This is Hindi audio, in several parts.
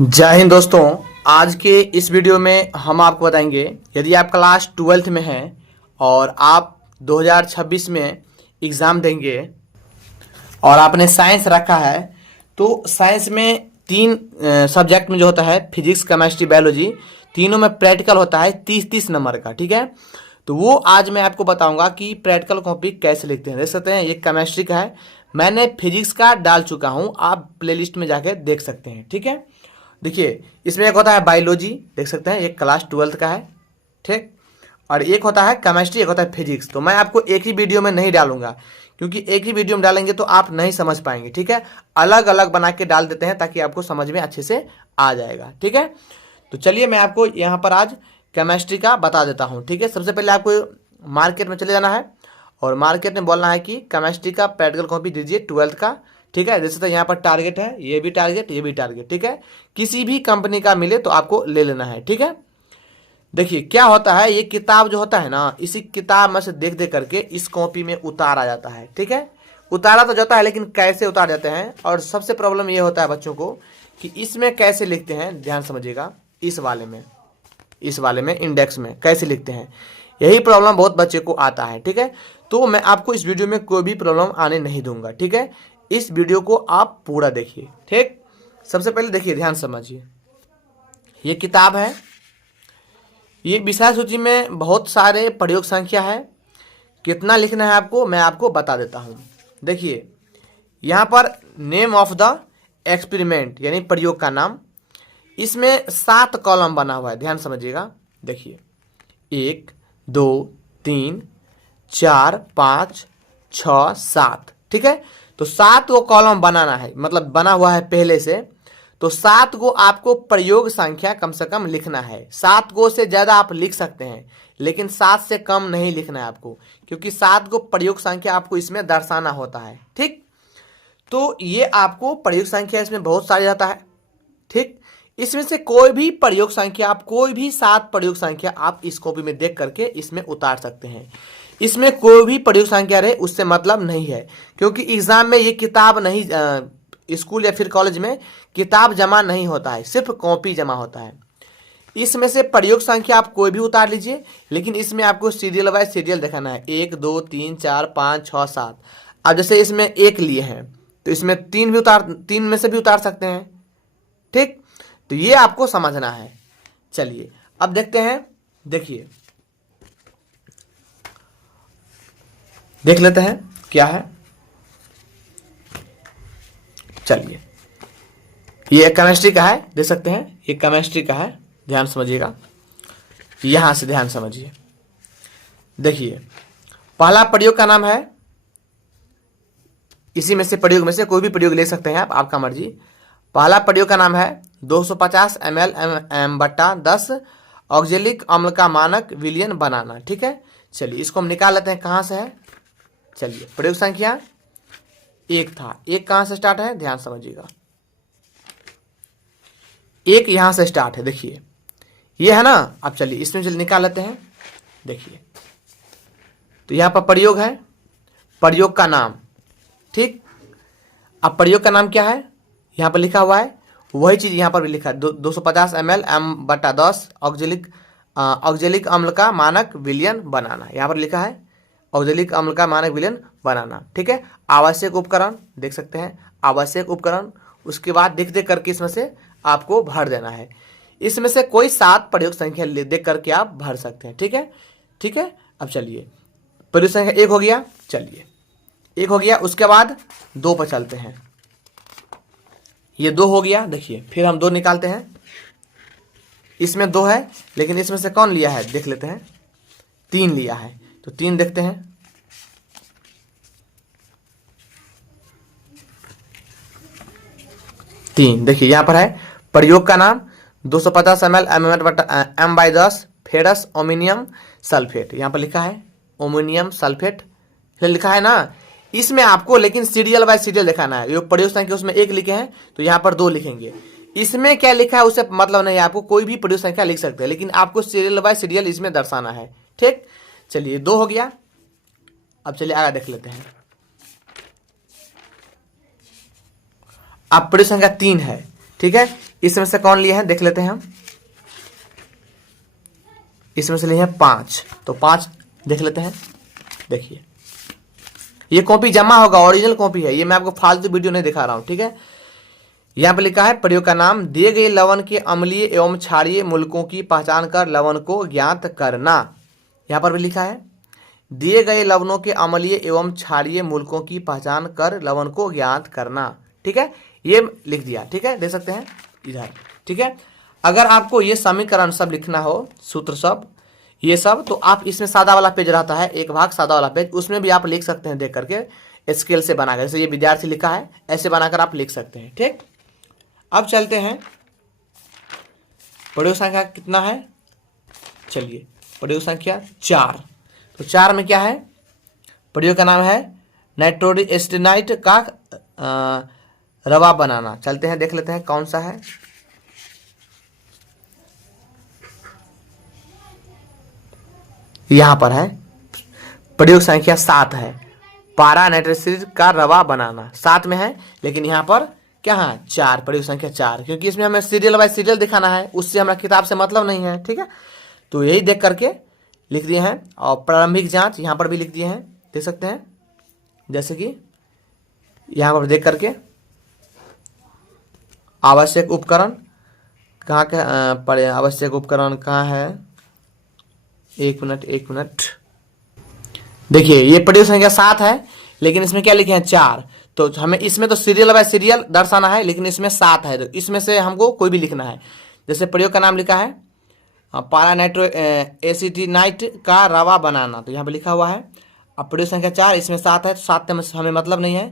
जय हिंद दोस्तों। आज के इस वीडियो में हम आपको बताएंगे, यदि आप क्लास 12th में हैं और आप 2026 में एग्ज़ाम देंगे और आपने साइंस रखा है, तो साइंस में तीन सब्जेक्ट में जो होता है फिजिक्स, केमिस्ट्री, बायोलॉजी, तीनों में प्रैक्टिकल होता है 30-30 नंबर का। ठीक है, तो वो आज मैं आपको बताऊंगा कि प्रैक्टिकल कॉपी कैसे लिखते हैं। देख सकते हैं ये केमिस्ट्री का है, मैंने फिजिक्स का डाल चुका हूँ, आप प्लेलिस्ट में जाके देख सकते हैं। ठीक है, देखिए इसमें एक होता है बायोलॉजी, देख सकते हैं ये क्लास 12th का है। ठीक, और एक होता है केमिस्ट्री, एक होता है फिजिक्स। तो मैं आपको एक ही वीडियो में नहीं डालूंगा, क्योंकि एक ही वीडियो में डालेंगे तो आप नहीं समझ पाएंगे। ठीक है, अलग अलग बना के डाल देते हैं ताकि आपको समझ में अच्छे से आ जाएगा। ठीक है, तो चलिए मैं आपको यहाँ पर आज केमिस्ट्री का बता देता हूँ। ठीक है, सबसे पहले आपको मार्केट में चले जाना है और मार्केट में बोलना है कि केमिस्ट्री का प्रैक्टिकल कॉपी दीजिए 12th का। ठीक है, जैसे तो यहाँ पर टारगेट है, ये भी टारगेट, ये भी टारगेट। ठीक है, किसी भी कंपनी का मिले तो आपको ले लेना है। ठीक है, देखिए क्या होता है, ये किताब जो होता है ना, इसी किताब में से देख देख करके इस कॉपी में उतारा जाता है। ठीक है, उतारा तो जाता है, लेकिन कैसे उतार जाते हैं, और सबसे प्रॉब्लम ये होता है बच्चों को कि इसमें कैसे लिखते हैं। ध्यान समझिएगा, इस वाले में इंडेक्स में कैसे लिखते हैं, यही प्रॉब्लम बहुत बच्चे को आता है। ठीक है, तो मैं आपको इस वीडियो में कोई भी प्रॉब्लम आने नहीं दूंगा। ठीक है, इस वीडियो को आप पूरा देखिए। ठीक, सबसे पहले देखिए, ध्यान समझिए, ये किताब है, ये विषय सूची में बहुत सारे प्रयोग संख्या है। कितना लिखना है आपको मैं आपको बता देता हूँ। देखिए यहाँ पर नेम ऑफ द एक्सपेरिमेंट यानी प्रयोग का नाम, इसमें 7 कॉलम बना हुआ है। ध्यान समझिएगा, देखिए 1 2 3 4 5 6 7। ठीक है, तो 7 वो कॉलम बनाना है, मतलब बना हुआ है पहले से। तो 7 को आपको प्रयोग संख्या कम से कम लिखना है। 7 को से ज़्यादा आप लिख सकते हैं, लेकिन 7 से कम नहीं लिखना है आपको, क्योंकि 7 को प्रयोग संख्या आपको इसमें दर्शाना होता है। ठीक, तो ये आपको प्रयोग संख्या इसमें बहुत सारी रहता है। ठीक, इसमें से कोई भी प्रयोग संख्या आप, कोई भी 7 प्रयोग संख्या आप इस कॉपी में देख करके इसमें उतार सकते हैं। इसमें कोई भी प्रयोग संख्या रहे उससे मतलब नहीं है, क्योंकि एग्जाम में ये किताब नहीं, स्कूल या फिर कॉलेज में किताब जमा नहीं होता है, सिर्फ कॉपी जमा होता है। इसमें से प्रयोग संख्या आप कोई भी उतार लीजिए, लेकिन इसमें आपको सीरियल वाइज सीरियल दिखाना है, 1 2 3 4 5 6 7। अब जैसे इसमें 1 लिए हैं तो इसमें 3 में से भी उतार सकते हैं। ठीक, तो ये आपको समझना है। चलिए अब देखते हैं, देखिए देख लेते हैं क्या है। चलिए ये केमिस्ट्री का है, देख सकते हैं ये केमिस्ट्री का है। ध्यान समझिएगा, यहां से ध्यान समझिए। देखिए पहला प्रयोग का नाम है, इसी में से प्रयोग में से कोई भी प्रयोग ले सकते हैं आप, आपका मर्जी। पहला प्रयोग का नाम है 250 ml m/10 ऑक्जेलिक अम्ल का मानक विलयन बनाना। ठीक है, चलिए इसको हम निकाल लेते हैं कहाँ से है। चलिए प्रयोग संख्या 1 था, 1 कहाँ से स्टार्ट है, ध्यान समझिएगा, 1 यहां से स्टार्ट है। देखिए ये है ना। अब चलिए इसमें चलिए निकाल लेते हैं। देखिए तो यहां पर प्रयोग है, प्रयोग का नाम। ठीक, अब प्रयोग का नाम क्या है, यहां पर लिखा हुआ है, वही चीज यहां पर भी लिखा है, 250 ml m/10 ऑक्जेलिक अम्ल का मानक विलयन बनाना। यहां पर लिखा है ऑक्जेलिक अम्ल का मानक विलयन बनाना। ठीक है, आवश्यक उपकरण देख सकते हैं, आवश्यक उपकरण, उसके बाद देख देख करके इसमें से आपको भर देना है। इसमें से कोई 7 प्रयोग संख्या देख करके आप भर सकते हैं। ठीक है, ठीक है, अब चलिए प्रयोग संख्या 1 हो गया। चलिए 1 हो गया, उसके बाद 2 पर चलते हैं। ये 2 हो गया, देखिए फिर हम 2 निकालते हैं। इसमें 2 है, लेकिन इसमें से कौन लिया है देख लेते हैं, 3 लिया है, तो 3 देखते हैं। देखिए यहां पर है प्रयोग का नाम 250 ml m/10 फेरस ओमिनियम सल्फेट, यहां पर लिखा है ओमिनियम सल्फेट लिखा है ना। इसमें आपको लेकिन सीरियल बाय सीरियल दिखाना है। ये प्रयोग संख्या उसमें 1 लिखे हैं तो यहाँ पर 2 लिखेंगे। इसमें क्या लिखा है उससे मतलब नहीं है, आपको कोई भी प्रयोग संख्या लिख सकते हैं, लेकिन आपको सीरियल बाय सीरियल इसमें दर्शाना है। ठीक, चलिए 2 हो गया। अब चलिए आगे देख लेते हैं। अब प्रयोग संख्या 3 है। ठीक है, इसमें से कौन लिए हैं देख लेते हैं हम। इसमें से लिए हैं 5, तो 5 देख लेते हैं। देखिए ये कॉपी जमा होगा, ओरिजिनल कॉपी है ये, मैं आपको फालतू वीडियो नहीं दिखा रहा हूं, ठीक है। यहाँ पर लिखा है प्रयोग का नाम, दिए गए लवण के अम्लीय एवं क्षारीय मूलकों की पहचान कर लवण को ज्ञात करना। यहाँ पर भी लिखा है दिए गए लवणों के अम्लीय एवं क्षारीय मूलकों की पहचान कर लवण को ज्ञात करना, ठीक है। ये लिख दिया, ठीक है, देख सकते हैं इधर, ठीक है। अगर आपको ये समीकरण सब लिखना हो, सूत्र सब ये सब, तो आप इसमें सादा वाला पेज रहता है, 1 भाग सादा वाला पेज, उसमें भी आप लिख सकते हैं देख करके स्केल से बनाकर, जैसे ये विद्यार्थी लिखा है ऐसे बनाकर आप लिख सकते हैं, ठीक। अब चलते हैं प्रयोग संख्या कितना है, चलिए प्रयोग संख्या 4। तो 4 में क्या है, प्रयोग का नाम है नाइट्रोएस्टेनाइट का रवा बनाना। चलते हैं देख लेते हैं कौन सा है। यहां पर है प्रयोग संख्या 7 है, पारा नाइट्रोसिड का रवा बनाना, 7 में है, लेकिन यहां पर क्या है 4, प्रयोग संख्या 4, क्योंकि इसमें हमें सीरियल बाय सीरियल दिखाना है, उससे हमारा किताब से मतलब नहीं है, ठीक है। तो यही देख करके लिख दिए हैं। और प्रारंभिक जांच यहाँ पर भी लिख दिए हैं, देख सकते हैं, जैसे कि यहाँ पर देख करके आवश्यक उपकरण कहाँ के आवश्यक उपकरण कहाँ है, एक मिनट। देखिए ये प्रयोग संख्या 7 है, लेकिन इसमें क्या लिखे हैं 4, तो हमें इसमें तो सीरियल बाय सीरियल दर्शाना है, लेकिन इसमें 7 है, तो इसमें से हमको कोई भी लिखना है। जैसे प्रयोग का नाम लिखा है पारा नाइट्रो एसिटिनाइट का रवा बनाना, तो यहाँ पे लिखा हुआ है। अब प्रयोग संख्या 4, इसमें 7 है, तो 7 में हमें मतलब नहीं है।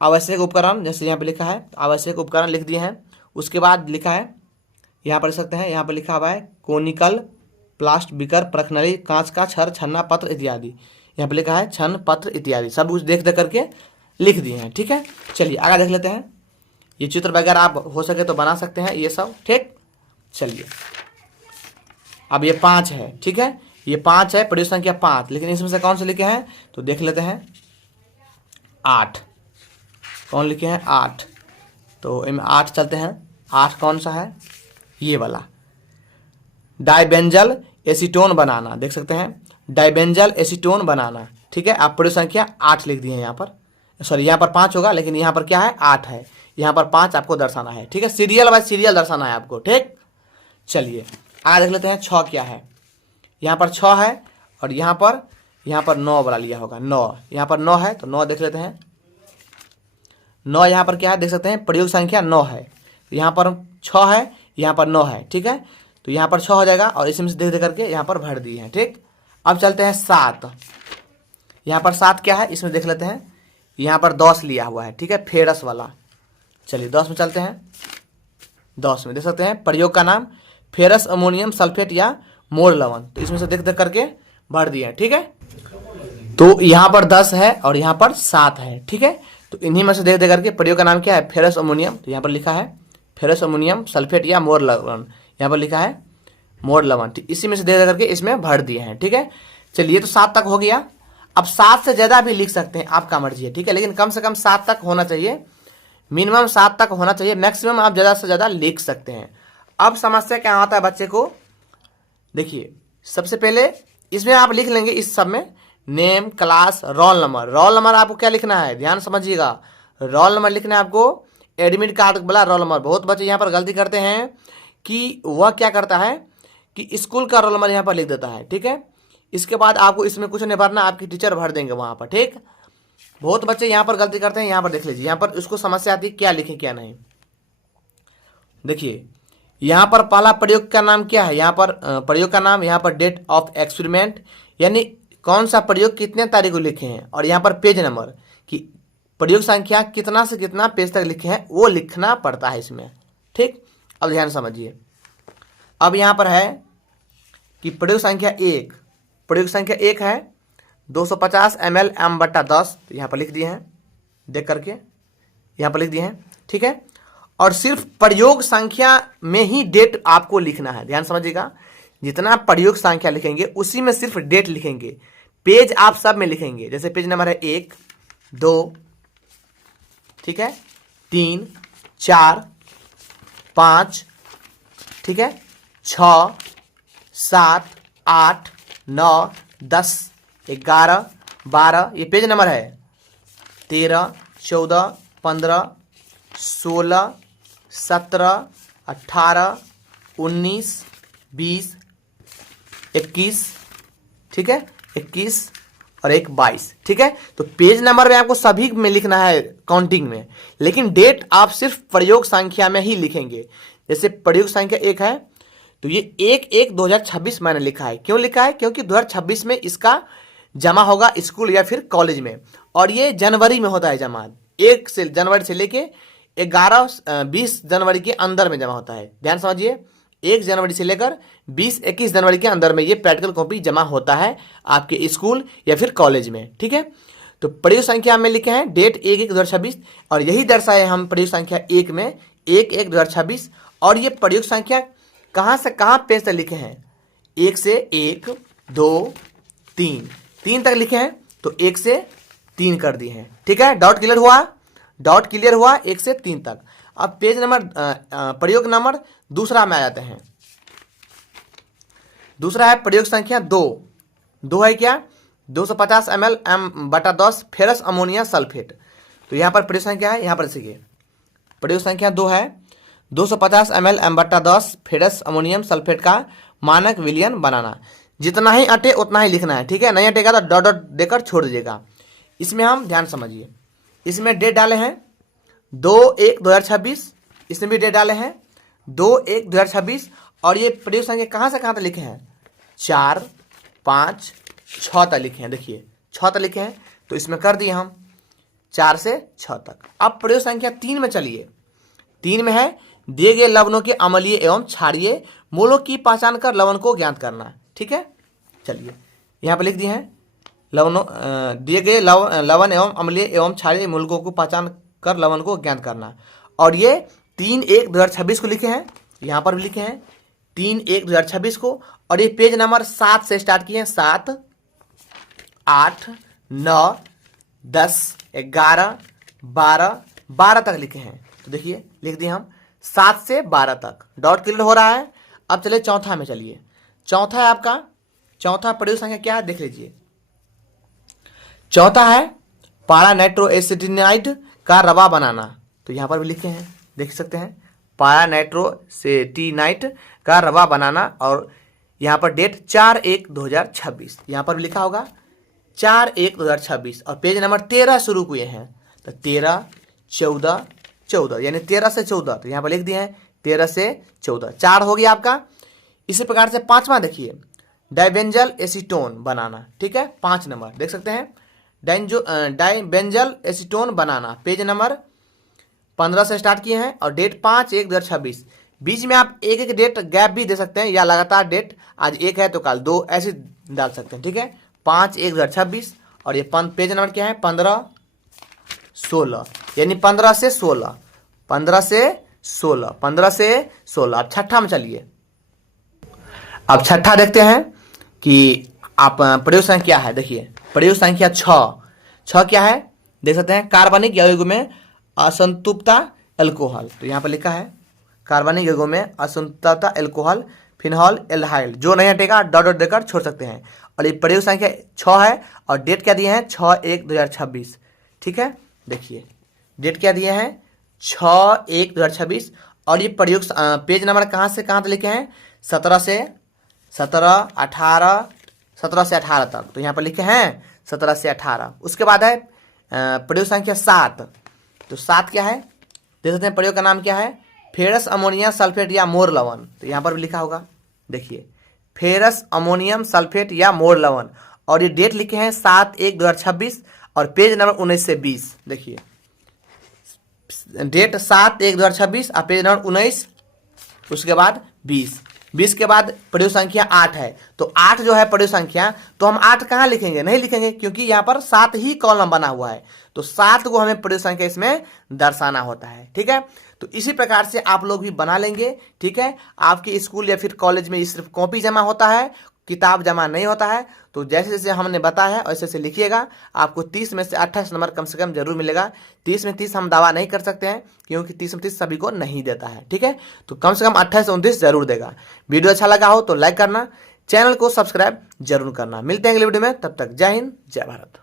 आवश्यक उपकरण, जैसे यहाँ पे लिखा है आवश्यक उपकरण लिख दिए हैं। उसके बाद लिखा है, यहाँ पर लिख सकते हैं, यहाँ पर लिखा हुआ है कोनिकल प्लास्ट बिकर प्रखनली कांच का छर छन्ना पत्र इत्यादि, यहाँ पे लिखा है छन्न पत्र इत्यादि, सब कुछ देख करके लिख दिए हैं, ठीक है। चलिए आगे देख लेते हैं। ये चित्र वगैरह आप हो सके तो बना सकते हैं ये सब, ठीक। चलिए अब ये 5 है, ठीक है, ये 5 है, प्रयोग संख्या 5, लेकिन इसमें से कौन से लिखे हैं तो देख लेते हैं 8, कौन लिखे हैं 8, तो इनमें 8 चलते हैं। 8 कौन सा है, ये वाला डाइबेंजल एसीटोन बनाना, देख सकते हैं डाइबेंजल एसीटोन बनाना, ठीक है। आप प्रयोग संख्या 8 लिख दिए हैं यहाँ पर, सॉरी यहाँ पर 5 होगा, लेकिन यहाँ पर क्या है 8 है, यहाँ पर 5 आपको दर्शाना है, ठीक है, सीरियल बाय सीरियल दर्शाना है आपको, ठीक। चलिए आगे देख लेते हैं 6 क्या है। यहाँ पर 6 है, और यहाँ पर 9 वाला लिया होगा, 9 यहाँ पर 9 है, तो 9 देख लेते हैं। 9 यहाँ पर क्या है देख सकते हैं, प्रयोग संख्या 9 है, यहाँ पर 6 है, यहाँ पर 9 है, ठीक है, तो यहाँ पर 6 हो जाएगा, और इसमें से देख करके यहाँ पर भर दिए हैं, ठीक। अब चलते हैं 7, यहाँ पर 7 क्या है इसमें देख लेते हैं, यहाँ पर 10 लिया हुआ है, ठीक है, फेरस वाला। चलिए 10 में चलते हैं। 10 में देख सकते हैं प्रयोग का नाम फेरस अमोनियम सल्फेट या मोर लवण, तो इसमें से देख करके भर दिए हैं, ठीक है। तो यहाँ पर 10 है और यहाँ पर 7 है, ठीक है, तो इन्हीं में से देख करके प्रयोग का नाम क्या है फेरस अमोनियम, तो यहाँ पर लिखा है फेरस अमोनियम सल्फेट या मोर लवण, यहाँ पर लिखा है मोर लवण, इसी में से देख करके इसमें भर दिए हैं, ठीक है। चलिए तो 7 तक हो गया। अब 7 से ज़्यादा भी लिख सकते हैं, आपका मर्जी है, ठीक है, लेकिन कम से कम 7 तक होना चाहिए, मिनिमम 7 तक होना चाहिए, मैक्सिमम आप ज़्यादा से ज़्यादा लिख सकते हैं। अब समस्या क्या आता है बच्चे को, देखिए सबसे पहले इसमें आप लिख लेंगे, इस सब में name class roll number. Roll number आपको क्या लिखना है, ध्यान समझिएगा, रोल नंबर लिखना है आपको, एडमिट कार्ड वाला रोल नंबर। बहुत बच्चे यहाँ पर गलती करते हैं कि वह क्या करता है कि स्कूल का रोल नंबर यहाँ पर लिख देता है, ठीक है। इसके बाद आपको इसमें कुछ नहीं भरना, आपकी टीचर भर देंगे वहाँ पर, ठीक। बहुत बच्चे यहाँ पर गलती करते हैं, यहाँ पर देख लीजिए, यहाँ पर उसको समस्या आती है क्या लिखें क्या नहीं। देखिए यहाँ पर पहला प्रयोग का नाम क्या है, यहाँ पर प्रयोग का नाम, यहाँ पर डेट ऑफ एक्सपेरिमेंट, यानी कौन सा प्रयोग कितने तारीख को लिखे हैं, और यहाँ पर पेज नंबर कि प्रयोग संख्या कितना से कितना पेज तक लिखे हैं वो लिखना पड़ता है इसमें, ठीक। अब ध्यान समझिए, अब यहाँ पर है कि प्रयोग संख्या 1, प्रयोग संख्या 1 है 250 ml m/10, तो यहाँ पर लिख दिए हैं, देख करके यहाँ पर लिख दिए हैं, ठीक है। और सिर्फ प्रयोग संख्या में ही डेट आपको लिखना है, ध्यान समझिएगा, जितना प्रयोग संख्या लिखेंगे उसी में सिर्फ डेट लिखेंगे, पेज आप सब में लिखेंगे, जैसे पेज नंबर है 1 2, ठीक है, 3 4 5, ठीक है, 6, 7, 8, 9, 10, 11, 12, ये पेज नंबर है, 13, 14, 15, 16, 17, 18, 19, 20, 21, ठीक है, 21 और एक 22, ठीक है। तो पेज नंबर में आपको सभी में लिखना है काउंटिंग में, लेकिन डेट आप सिर्फ प्रयोग संख्या में ही लिखेंगे। जैसे प्रयोग संख्या 1 है तो ये 1/1/2026 मैंने लिखा है। क्यों लिखा है? क्योंकि 2026 में इसका जमा होगा स्कूल या फिर कॉलेज में, और ये जनवरी में होता है जमा। 1 जनवरी से लेके 20 जनवरी के अंदर में जमा होता है। ध्यान समझिए, 1 जनवरी से लेकर 21 जनवरी के अंदर में ये प्रैक्टिकल कॉपी जमा होता है आपके स्कूल या फिर कॉलेज में, ठीक है। तो प्रयोग संख्या में लिखे हैं डेट 1/1/2026, और यही दर्शाए हम प्रयोग संख्या 1 में 1/1/2026। और ये प्रयोग संख्या कहाँ से कहाँ पेज तक लिखे हैं? 1 से 1, 2, 3 तक लिखे हैं, तो 1 से 3 कर दिए हैं, ठीक है। डाउट क्लियर हुआ? डाउट क्लियर हुआ 1 से 3 तक। अब पेज नंबर प्रयोग नंबर दूसरा में आ जाते हैं। दूसरा है प्रयोग संख्या 2 है क्या? 250 ml M/10 ferrous ammonia sulphate. तो यहाँ पर प्रयोग संख्या है, यहाँ पर देखिए प्रयोग संख्या 2 है, 250 ml M/10 ferrous ammonium sulphate का मानक विलयन बनाना। जितना ही अटे उतना ही लिखना है, ठीक है। नहीं अटेगा तो डॉट डॉट देकर छोड़ दीजिएगा। इसमें हम ध्यान समझिए, इसमें डेट डाले हैं 2/1/2026, इसमें भी डेट डाले हैं 2/1/2026। और ये प्रयोग संख्या कहाँ से कहाँ तक लिखे हैं? 4, 5, 6 तक लिखे हैं। देखिए 6 तक लिखे हैं, तो इसमें कर दिए हम 4 से 6 तक। अब प्रयोग संख्या 3 में चलिए। 3 में है दिए गए लवणों के अम्लीय एवं क्षारीय मूलों की पहचान कर लवण को ज्ञात करना, ठीक है। चलिए यहाँ पर लिख दिए हैं लवणों दिए गए लवण एवं अम्लीय एवं क्षारीय मूलकों को पहचान कर लवण को ज्ञात करना। और ये 3/1/2026 को लिखे हैं, यहाँ पर भी लिखे हैं 3/1/2026 को। और ये पेज नंबर 7 से स्टार्ट किए हैं, 7, 8, 9, 10, 11, 12 तक लिखे हैं। तो देखिए लिख दिए हम 7 से 12 तक। डाउट क्लियर हो रहा है? अब चलिए चौथा में चलिए। चौथा है आपका, चौथा प्रयोग संख्या क्या है देख लीजिए। चौथा है पारा नाइट्रोएसिटिनाइड का रवा बनाना। तो यहाँ पर भी लिखे हैं, देख सकते हैं पारा नाइट्रोएसिटिनाइड का रवा बनाना। और यहाँ पर डेट 4/1/2026, यहाँ पर भी लिखा होगा 4/1/2026। और पेज नंबर 13 शुरू हुए हैं, तो 13, 14 यानी 13 से 14। तो यहाँ पर लिख दिए हैं 13 से 14, 4 हो गया आपका। इसी प्रकार से 5वां देखिए डाइबेंजल एसीटोन बनाना, ठीक है। 5 नंबर देख सकते हैं डाइबेंजल एसीटोन बनाना। पेज नंबर 15 से स्टार्ट किए हैं और डेट 5/1/2026। बीच में आप एक एक डेट गैप भी दे सकते हैं, या लगातार डेट आज 1 है तो कल 2 ऐसे डाल सकते हैं, ठीक है। 5/1/2026। और ये पेज नंबर क्या है? 15, 16 यानी 15 से 16, 15 से 16, 15 से 16। अब छठा में चलिए। अब छठा देखते हैं कि आप प्रयोग संख्या क्या है। देखिए प्रयोग संख्या 6 क्या है देख सकते हैं, कार्बनिक यौगिक में असंतृप्तता एल्कोहल। तो यहाँ पर लिखा है कार्बनिक यौगिकों में असंतृप्तता एल्कोहल फिनॉल एल्डिहाइड। जो नहीं हटेगा डॉट डॉट देकर छोड़ सकते हैं। और ये प्रयोग संख्या 6 है और डेट क्या दिए हैं? 6/1/2026, ठीक है। देखिए डेट क्या दिए हैं? 6/1/2026। और ये प्रयोग पेज नंबर कहाँ से कहाँ तक लिखे हैं? 17 से 18 तक। तो यहाँ पर लिखे हैं 17 से 18। उसके बाद है प्रयोग संख्या 7। तो 7 क्या है देख सकते हैं, प्रयोग का नाम क्या है? फेरस अमोनिया सल्फेट या मोर लवण। तो यहाँ पर भी लिखा होगा, देखिए फेरस अमोनियम सल्फेट या मोर लवण। और ये डेट लिखे हैं 7/1/2026 और पेज नंबर 19 से 20। देखिए डेट 7/1/2026 और पेज नंबर 19, उसके बाद 20 के बाद प्रयोग संख्या 8 है। तो 8 जो है प्रयोग संख्या, तो हम 8 कहाँ लिखेंगे? नहीं लिखेंगे, क्योंकि यहाँ पर 7 ही कॉलम बना हुआ है। तो 7 को हमें प्रयोग संख्या इसमें दर्शाना होता है, ठीक है। तो इसी प्रकार से आप लोग भी बना लेंगे, ठीक है। आपके स्कूल या फिर कॉलेज में सिर्फ कॉपी जमा होता है, किताब जमा नहीं होता है। तो जैसे जैसे हमने बताया है वैसे वैसे लिखिएगा, आपको 30 में से 28 नंबर कम से कम जरूर मिलेगा। 30 में 30 हम दावा नहीं कर सकते हैं क्योंकि 30 में 30 सभी को नहीं देता है, ठीक है। तो कम से कम 28 से 29 जरूर देगा। वीडियो अच्छा लगा हो तो लाइक करना, चैनल को सब्सक्राइब जरूर करना। मिलते हैं अगले वीडियो में, तब तक जय हिंद जय भारत।